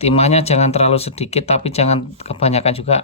timahnya jangan terlalu sedikit tapi jangan kebanyakan juga.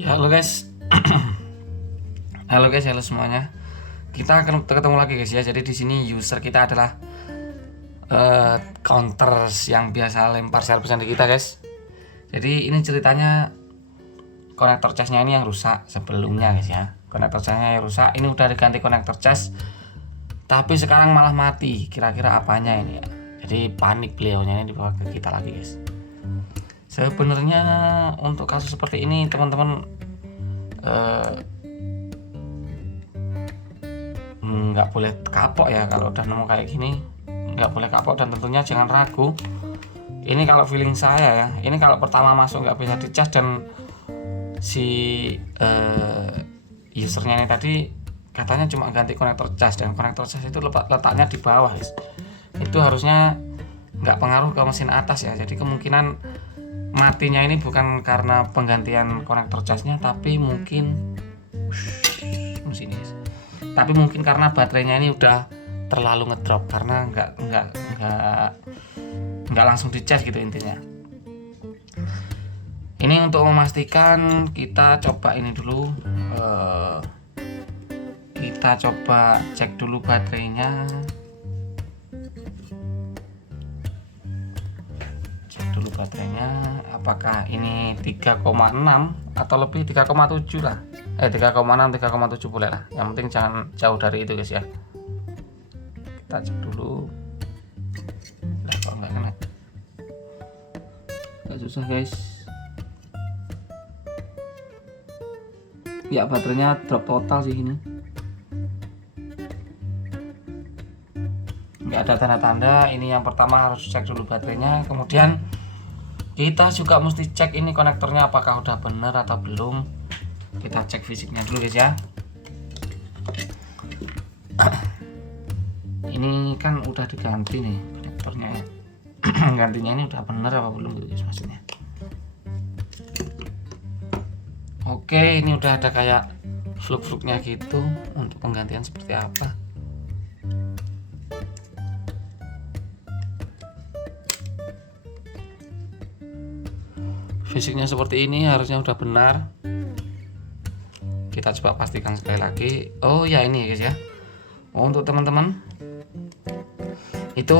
Ya, halo guys. Halo guys, halo semuanya. Kita akan ketemu lagi guys ya. Jadi di sini user kita adalah counters yang biasa lempar share pesan di kita guys. Jadi ini ceritanya konektor casnya ini yang rusak sebelumnya guys ya. Konektor casnya yang rusak. Ini udah diganti konektor cas, tapi sekarang malah mati. Kira-kira apanya ini ya? Jadi panik beliaunya, ini dibawa ke kita lagi guys. Sebenarnya untuk kasus seperti ini teman-teman nggak boleh kapok ya. Kalau udah nemu kayak gini nggak boleh kapok, dan tentunya jangan ragu. Ini kalau feeling saya ya, ini kalau pertama masuk nggak bisa dicas dan si usernya ini tadi katanya cuma ganti konektor cas, dan konektor cas itu letaknya di bawah guys. Itu harusnya nggak pengaruh ke mesin atas ya. Jadi kemungkinan matinya ini bukan karena penggantian konektor casnya, tapi mungkin tapi mungkin karena baterainya ini udah terlalu ngedrop karena nggak langsung dicas gitu intinya. Ini untuk memastikan kita coba ini dulu, kita coba cek dulu baterainya. Apakah ini 3,6 atau lebih, 3,7 lah, 3,6 3,7 boleh lah, yang penting jangan jauh dari itu guys ya. Kita cek dulu. Nah, kalau nggak kena nggak susah guys ya. Baterainya drop total sih ini, nggak ada tanda-tanda. Ini yang pertama harus cek dulu baterainya, kemudian kita juga mesti cek ini konektornya apakah udah bener atau belum. Kita cek fisiknya dulu guys ya. Ini kan udah diganti nih konektornya ya. Gantinya ini udah bener apa belum gitu guys maksudnya. Oke, ini udah ada kayak fluk-fluknya gitu. Untuk penggantian seperti apa? Fisiknya seperti ini, harusnya udah benar. Kita coba pastikan sekali lagi. Oh ya ini guys ya. Untuk teman-teman itu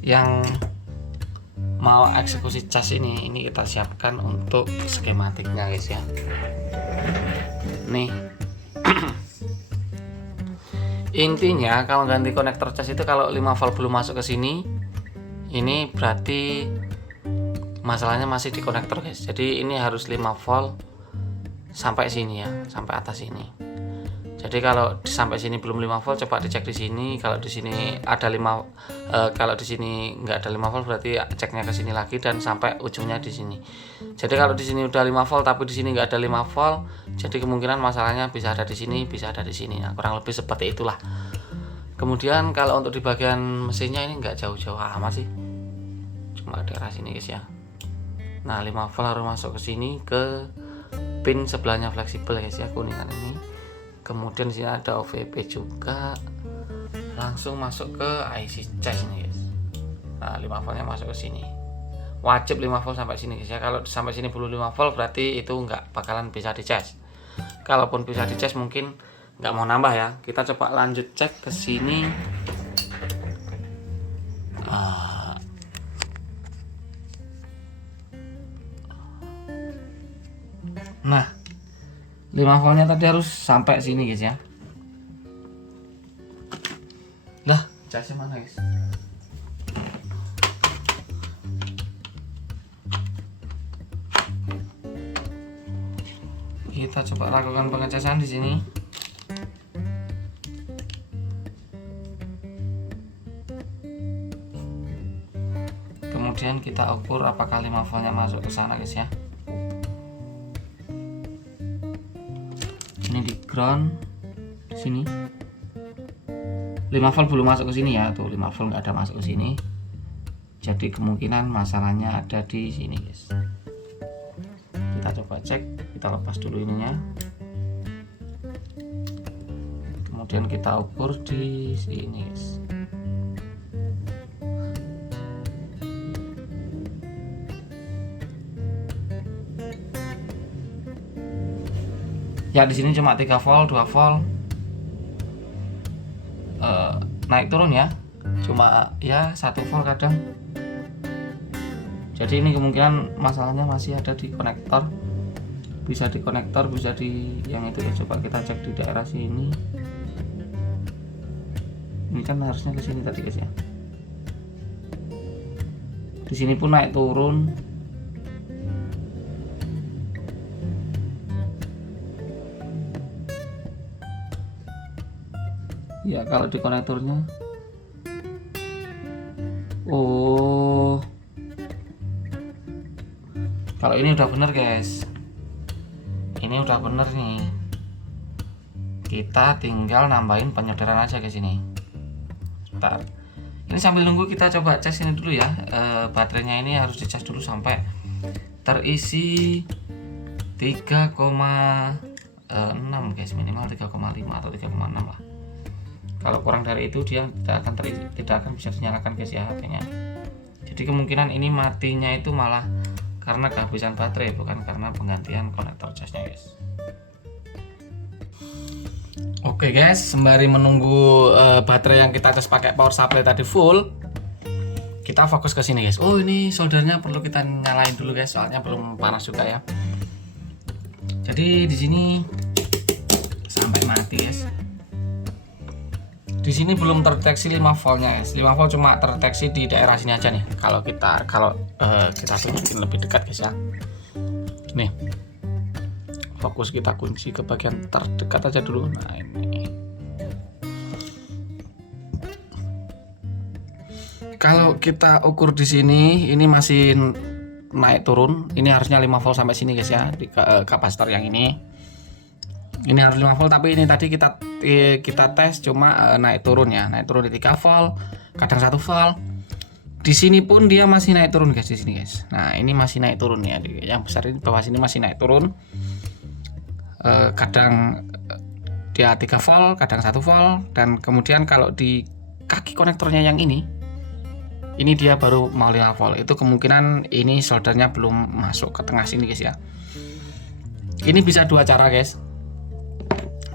yang mau eksekusi cas ini kita siapkan untuk skematiknya guys ya. Nih. Intinya kalau ganti konektor cas itu kalau 5 volt belum masuk ke sini, ini berarti masalahnya masih di konektor guys. Jadi ini harus 5 volt sampai sini ya, sampai atas ini. Jadi kalau sampai sini belum 5 volt, coba dicek di sini. Kalau di sini ada 5, kalau di sini nggak ada 5 volt berarti ceknya ke sini lagi dan sampai ujungnya di sini. Jadi kalau di sini udah 5 volt tapi di sini nggak ada 5 volt, jadi kemungkinan masalahnya bisa ada di sini, bisa ada di sini. Nah, kurang lebih seperti itulah. Kemudian kalau untuk di bagian mesinnya ini nggak jauh-jauh amat sih, cuma daerah sini guys ya. Nah 5 volt harus masuk ke sini, ke pin sebelahnya fleksibel guys ya, kuningan ini. Kemudian di sini ada OVP juga, langsung masuk ke IC cas nih guys. Nah 5 voltnya masuk ke sini, wajib 5 volt sampai sini guys ya. Kalau sampai sini belum 5 volt berarti itu nggak bakalan bisa dicas. Kalaupun bisa dicas mungkin nggak mau nambah ya. Kita coba lanjut cek ke sini. Nah 5 voltnya tadi harus sampai sini guys ya. Lah casnya mana guys? Kita coba lakukan pengecasan di sini. Kemudian kita ukur apakah 5 voltnya masuk ke sana guys ya. Ini di ground di sini. 5 volt belum masuk ke sini ya, tuh 5 volt nggak ada masuk ke sini. Jadi kemungkinan masalahnya ada di sini guys. Kita coba cek, kita lepas dulu ininya, kemudian kita ukur di sini guys. Ya di sini cuma 3 volt, 2 volt, naik turun ya, cuma ya 1 volt kadang. Jadi ini kemungkinan masalahnya masih ada di konektor, bisa di konektor, bisa di yang itu ya. Coba kita cek di daerah sini. Ini kan harusnya ke sini tadi guys ya. Di sini pun naik turun. Ya kalau di konektornya, oh, kalau ini udah bener guys, ini udah bener nih. Kita tinggal nambahin penyederan aja ke sini. Bentar. Ini sambil nunggu kita coba cas ini dulu ya. Baterainya ini harus dicas dulu sampai terisi 3,6 guys, minimal 3,5 atau 3,6 lah. Kalau kurang dari itu dia tidak akan bisa dinyalakan guys ya HP-nya. Jadi kemungkinan ini matinya itu malah karena kehabisan baterai, bukan karena penggantian konektor casnya guys. Oke guys, sembari menunggu baterai yang kita cas pakai power supply tadi full, kita fokus ke sini guys. Oh ini soldernya perlu kita nyalain dulu guys, soalnya belum panas juga ya. Jadi di sini sampai mati guys. Di sini belum terdeteksi 5 voltnya guys. 5 volt cuma terdeteksi di daerah sini aja nih. Kalau kita tunjukin lebih dekat guys ya. Nih. Fokus kita kunci ke bagian terdekat aja dulu. Nah, ini. Kalau kita ukur di sini, ini masih naik turun. Ini harusnya 5 volt sampai sini guys ya, di kapasitor yang ini. Ini harus 5 volt, tapi ini tadi kita tes cuma naik turun ya, naik turun di 3 volt, kadang 1 volt. Di sini pun dia masih naik turun guys, di sini guys. Nah, ini masih naik turun ya, yang besar ini bawah sini masih naik turun. Kadang dia 3 volt, kadang 1 volt, dan kemudian kalau di kaki konektornya yang ini dia baru mau 5 volt. Itu kemungkinan ini soldernya belum masuk ke tengah sini guys ya. Ini bisa dua cara guys.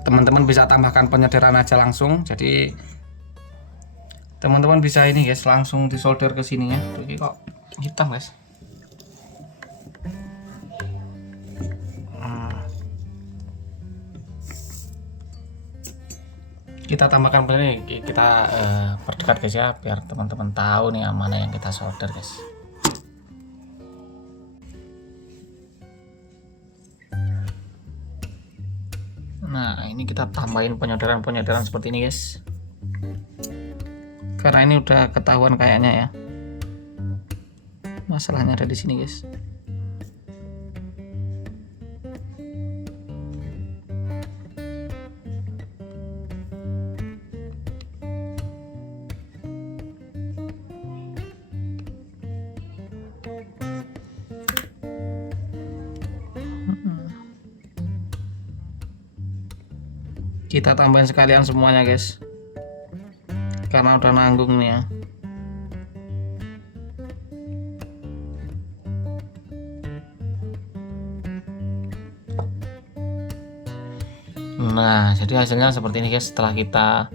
Teman-teman bisa tambahkan penyederan aja langsung. Jadi teman-teman bisa ini guys, langsung disolder ke sininya. Ini kok hitam guys. Kita tambahkan ini, kita perdekat guys ya, biar teman-teman tahu nih mana yang kita solder guys. Nah ini kita tambahin penyederan seperti ini guys, karena ini udah ketahuan kayaknya ya, masalahnya ada di sini guys. Kita tambahin sekalian semuanya guys, karena udah nanggung nih ya. Nah jadi hasilnya seperti ini guys, setelah kita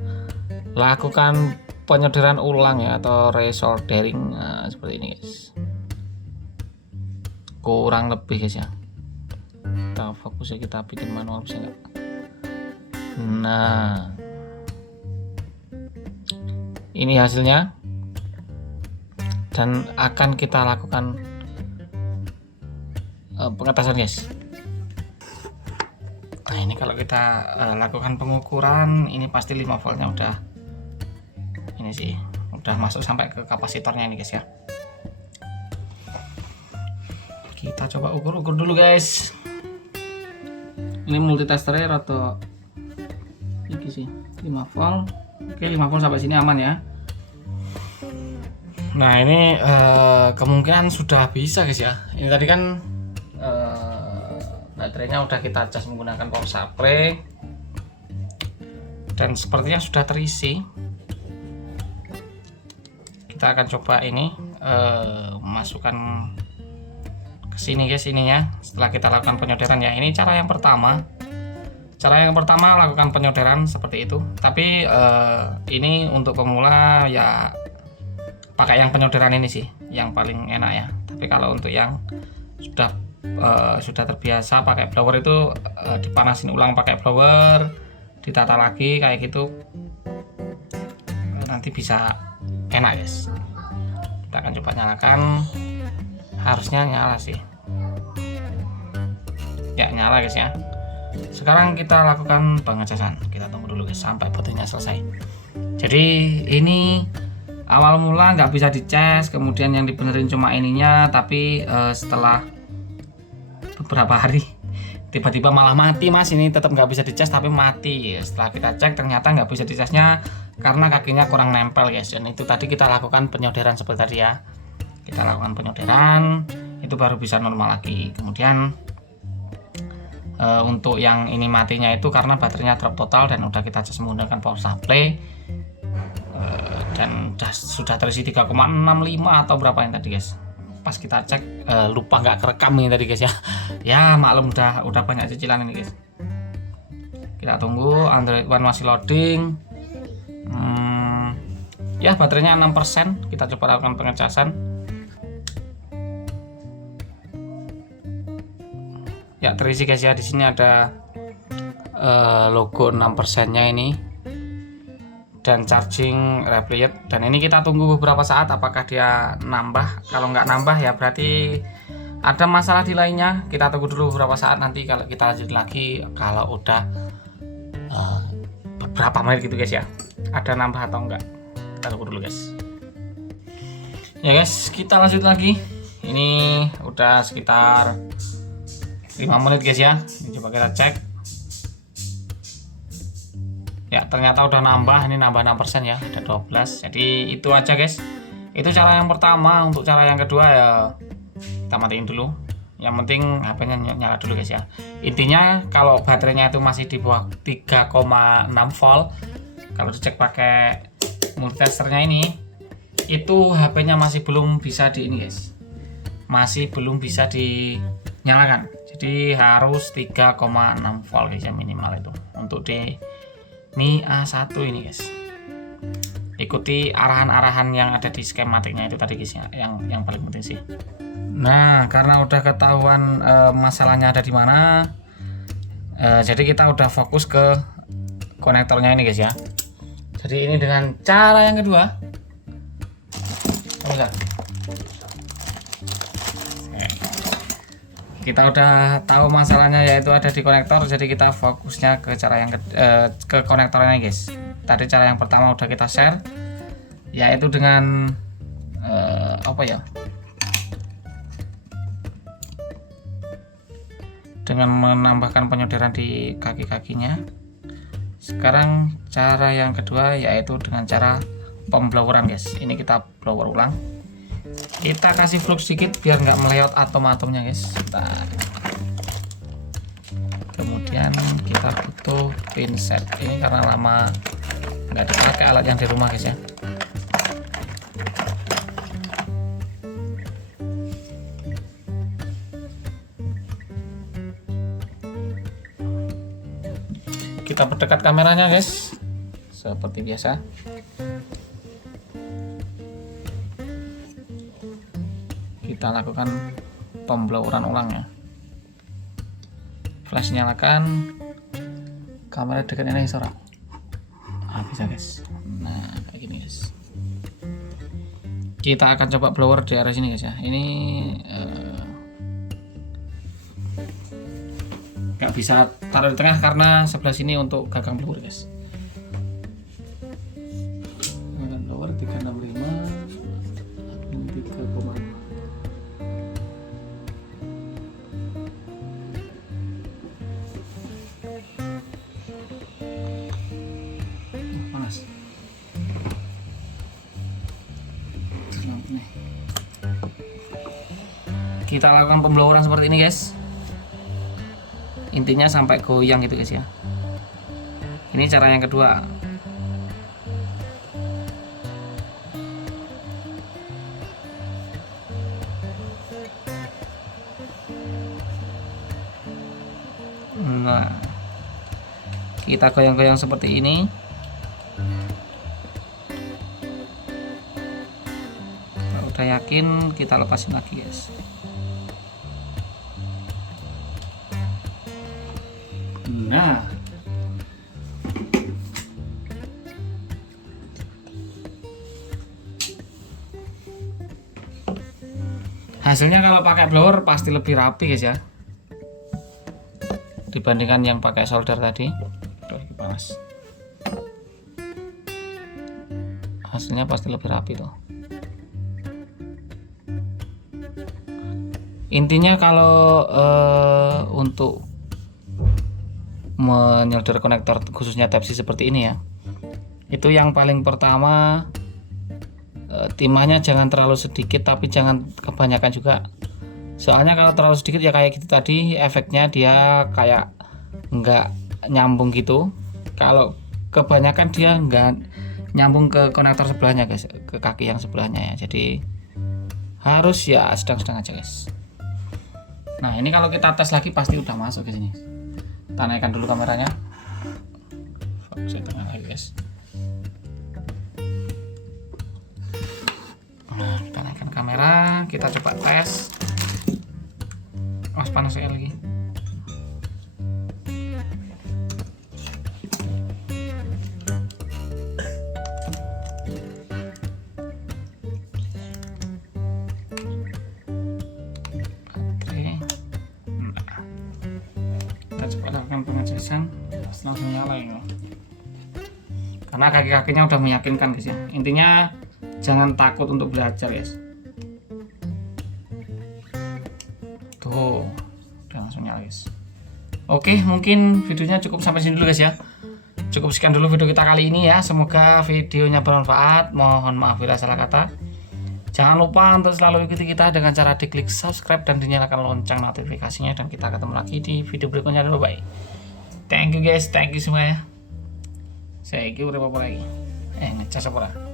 lakukan penyederan ulang ya, atau resoldering. Nah, seperti ini guys, kurang lebih guys ya. Kita fokusnya, kita bikin manual bisa nggak? Nah ini hasilnya, dan akan kita lakukan pengetesan guys. Nah ini kalau kita lakukan pengukuran, ini pasti 5 voltnya udah ini sih, udah masuk sampai ke kapasitornya ini guys ya. Kita coba ukur dulu guys. Ini multitesternya atau ini sih 5 volt. Oke, 5 volt sampai sini aman ya. Nah ini kemungkinan sudah bisa guys ya. Ini tadi kan baterainya udah kita cas menggunakan power supply dan sepertinya sudah terisi. Kita akan coba ini masukkan ke sini guys ininya setelah kita lakukan penyoderan ya. Ini cara yang pertama. Cara yang pertama lakukan penyoderan seperti itu. Tapi ini untuk pemula ya pakai yang penyoderan ini sih yang paling enak ya. Tapi kalau untuk yang sudah terbiasa pakai blower itu dipanasin ulang pakai blower, ditata lagi kayak gitu, nanti bisa enak guys. Kita akan coba nyalakan, harusnya nyala sih ya, nyala guys ya. Sekarang kita lakukan pengecasan, kita tunggu dulu guys sampai baterainya selesai. Jadi ini awal mula nggak bisa dicas, kemudian yang dibenerin cuma ininya, tapi setelah beberapa hari tiba-tiba malah mati mas. Ini tetap nggak bisa dicas tapi mati. Setelah kita cek ternyata nggak bisa dicasnya karena kakinya kurang nempel guys. Dan itu tadi kita lakukan penyoderan seperti tadi ya, kita lakukan penyoderan itu baru bisa normal lagi. Kemudian untuk yang ini matinya itu karena baterainya drop total dan udah kita cas menggunakan power supply dan sudah terisi 3,65 atau berapa yang tadi guys. Pas kita cek lupa nggak kerekam ini tadi guys ya. Ya maklum udah banyak cicilan ini guys. Kita tunggu Android One masih loading. Ya baterainya 6%. Kita coba lakukan pengecasan. Ya terisi guys ya. Di sini ada logo 6%-nya ini dan charging repliate. Dan ini kita tunggu beberapa saat apakah dia nambah. Kalau nggak nambah ya berarti ada masalah di lainnya. Kita tunggu dulu beberapa saat, nanti kalau kita lanjut lagi kalau udah beberapa menit gitu guys ya, ada nambah atau enggak. Kita tunggu dulu guys. Ya guys, kita lanjut lagi. Ini udah sekitar 5 menit guys ya. Ini coba kita cek. Ya ternyata udah nambah, ini nambah 6% ya, ada 12. Jadi itu aja guys. Itu cara yang pertama. Untuk cara yang kedua ya kita matiin dulu. Yang penting HP-nya nyala dulu guys ya. Intinya kalau baterainya itu masih di bawah 3,6 volt, kalau dicek pakai multitesternya ini, itu HP-nya masih belum bisa di ini guys. Masih belum bisa dinyalakan. Jadi harus 3,6 volt guys ya minimal itu untuk di Mi A1 ini guys. Ikuti arahan-arahan yang ada di skematiknya itu tadi guys ya, yang paling penting sih. Nah karena udah ketahuan masalahnya ada di mana, jadi kita udah fokus ke konektornya ini guys ya. Jadi ini dengan cara yang kedua. Kita udah tahu masalahnya yaitu ada di konektor, jadi kita fokusnya ke cara yang ke konektornya guys. Tadi cara yang pertama udah kita share, yaitu dengan apa ya, dengan menambahkan penyoderan di kaki-kakinya. Sekarang cara yang kedua yaitu dengan cara pembloweran guys. Ini kita blower ulang. Kita kasih flux sedikit biar nggak meleot atom-atomnya guys. Bentar. Kemudian kita butuh pinset. Ini karena lama nggak dipakai alat yang di rumah guys ya. Kita perdekat kameranya guys, seperti biasa. Kita lakukan pembloweran ulangnya. Flash nyalakan, kamera dekat ini sorak. Bisa guys. Nah kayak gini guys. Kita akan coba blower di area sini guys ya. Ini nggak bisa taruh di tengah karena sebelah sini untuk gagang blower guys. Gagang blower 365 ini 3,5. Kita lakukan pembloweran seperti ini guys, intinya sampai goyang gitu guys ya. Ini cara yang kedua. Nah, kita goyang-goyang seperti ini. Kalau udah yakin, kita lepasin lagi guys. Nah, hasilnya kalau pakai blower pasti lebih rapi guys ya, dibandingkan yang pakai solder tadi. Lagi panas. Hasilnya pasti lebih rapi tuh. Intinya kalau untuk menyolder konektor khususnya Type-C seperti ini ya, itu yang paling pertama timahnya jangan terlalu sedikit tapi jangan kebanyakan juga. Soalnya kalau terlalu sedikit ya kayak gitu tadi, efeknya dia kayak nggak nyambung gitu. Kalau kebanyakan dia nggak nyambung ke konektor sebelahnya guys, ke kaki yang sebelahnya ya. Jadi harus ya sedang-sedang aja guys. Nah ini kalau kita tes lagi pasti udah masuk ke sini. Kita naikkan dulu kameranya. Saya tengah lagi guys. Nah kita naikkan kamera, kita coba tes. Panas sekali lagi. Kita coba lakukan pengecasan, langsung nyala ya. Karena kaki-kakinya udah meyakinkan guys ya. Intinya jangan takut untuk belajar guys. Tuh, udah langsung nyala guys. Oke, mungkin videonya cukup sampai sini dulu guys ya. Cukup sekian dulu video kita kali ini ya. Semoga videonya bermanfaat. Mohon maaf bila salah kata. Jangan lupa untuk selalu ikuti kita dengan cara diklik subscribe dan dinyalakan lonceng notifikasinya. Dan kita ketemu lagi di video berikutnya. Bye bye. Thank you guys, thank you semua ya. Saya udah apa lagi? Ngecas apa?